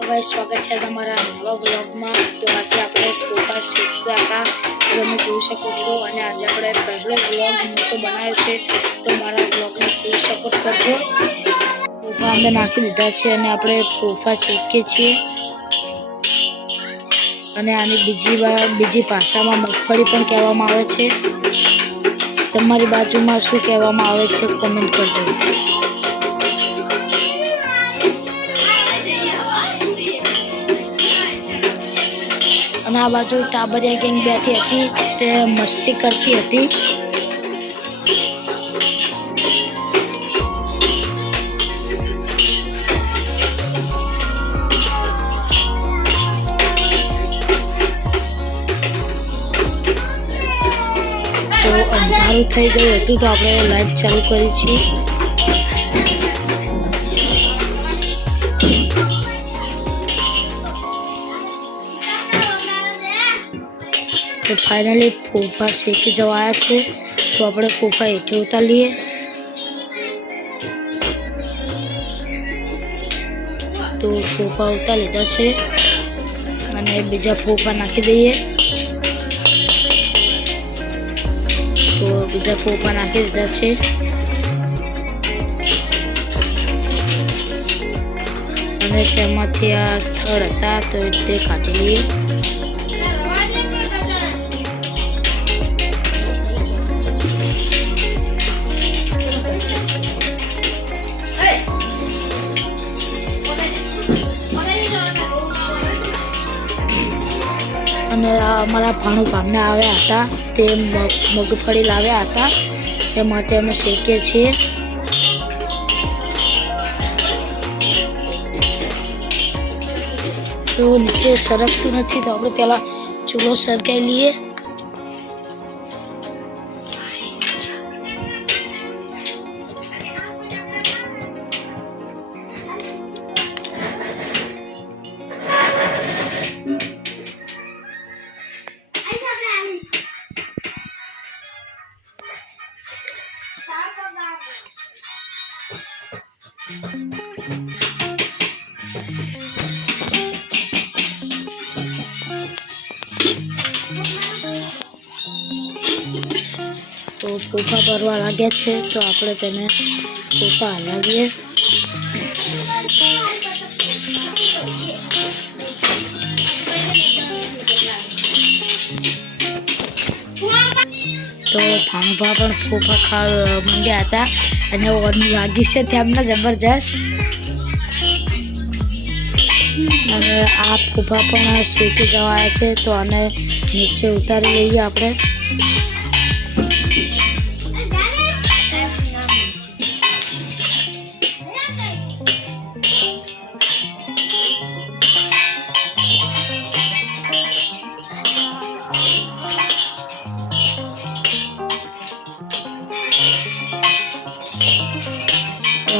Guys स्वागत है તમારા નવા બ્લોગમાં। તો આજે આપણે ફોફા શીખતા હતા તમે જોઈ શકો છો અને આજે આપણે પહેલો બ્લોગ મોટો બનાવ્યો છે તો મારા બ્લોગને ફૂલ સપોર્ટ કરજો। ફોફા અંદર નાખી દીધા છે અને આપણે ફોફા શીખીએ છીએ અને આની બીજી ભાષામાં મગફળી પણ કહેવામાં આવે છે। તમારી બાજુમાં શું કહેવામાં આવે છે કોમેન્ટ કરજો। અને આ બાજુ ટાબરિયા ગેંગ બેઠી હતી તે મસ્તી કરતી હતી। તો અંધારું થઈ ગયું હતું તો આપણે લાઈટ ચાલુ કરી છે। तो फाइनली फूफा शेकी जवाया है तो अपने फूफा हेठे उतार लिए। तो फूफा उतार लीधा है अने बीजा फूफा नाखी दईए। तो बीजा फूफा नाखी दीधा है अने तेमांथी आ थड़ हता तो ते काढी लीए। અને અમારા ભાણું ગામને આવ્યા હતા તે મગફળી લાવ્યા હતા તે માટે અમે શેકીએ છીએ। તો નીચે સરકતું નથી તો આપણે પહેલા ચૂલો સરકાઈ લઈએ। तो फूफा भरवा लगे छे तो आपणे तेने फूफा हलावीए। तो भाणुभा पण फूफा खावा मंग्या हता अने ओरनी वागी छे तेमने जबरदस्त। अने आ फूफा पण शेकी जवाया छे तो आने नीचे उतारी लईए आपणे।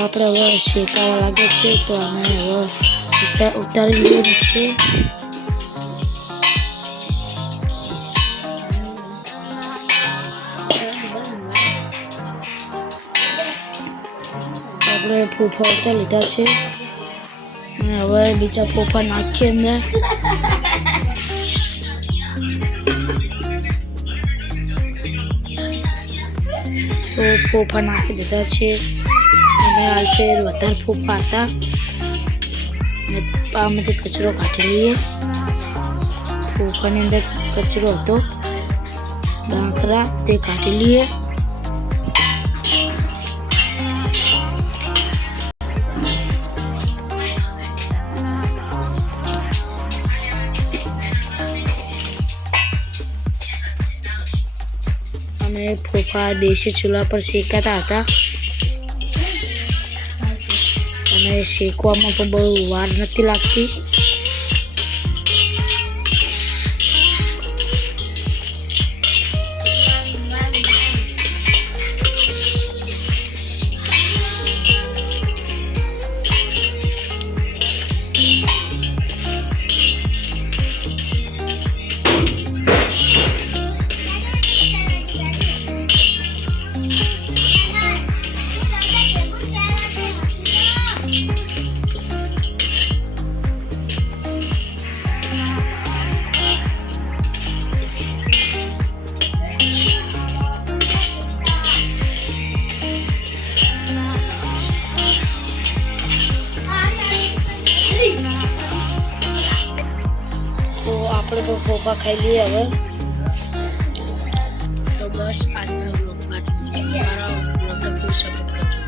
આપણે હવે શેકાવા લાગે છે તો અમે હવે ઉતારી લઈએ નીચે। આપણે ફૂફા ઉતારી લીધા છે અને હવે બીજા ફૂફા નાખીએ અંદર। તો ફૂફા નાખી દીધા છે અને આ ફેર વધારે ફૂફા હતા આમાંથી કચરો કાઢી લઈએ। ફૂફાની અંદર કચરો હતો ડાંખરા તે કાઢી લઈએ। અમે ફૂફા દેશી ચૂલા પર શેકાતા હતા અને શેકવામાં પણ બહુ વાર નથી લાગતી। તો પોપા ખાઈ લઈએ હવે. તો બસ આજના વ્લોગ માટે મારા વ્લોગને ફૂલ સપોર્ટ કરજો.